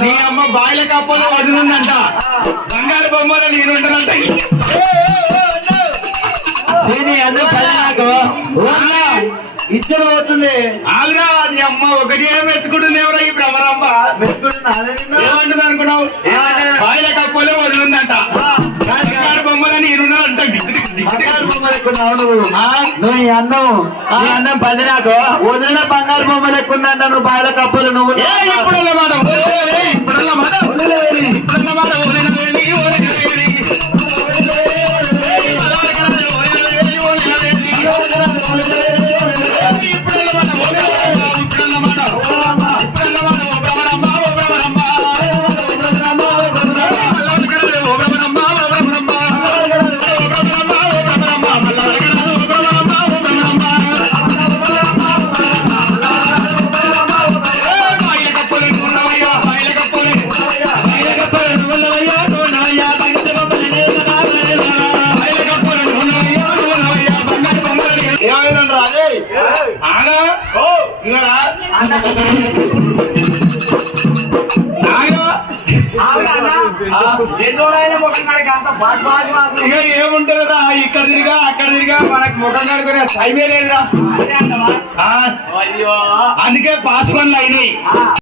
నీ అమ్మ బాయిల కప్పలు వదిలిందంట బంగారు బొమ్మలు నేనుంటానంట ఇద్దరు పోతుంది ఆగురా నీ అమ్మ ఒకటి మెచ్చుకుంటుంది ఎవరో ఈ భ్రమరమ్మ ఏమంటుంది అనుకున్నావు బాయిల కప్పలు వదిలిందంట బంగారు బొమ్మలు నేనున్నానంట నువ్వు ఈ అన్నం పది నాకు వదిలిన బంగారు బొమ్మ లెక్కుందంట నువ్వు బాయిల కప్పులు నువ్వు ఇప్పుడున్న మాట ఇప్పుడున్న మాట ఇప్పుడున్న మాట ఏముంటదిరా ఇక్కడ తిరిగా అక్కడ తిరిగా మనకు ముఖం కడుకునే టైమే లేదురా అందుకే పాస్ పనులు అయినాయి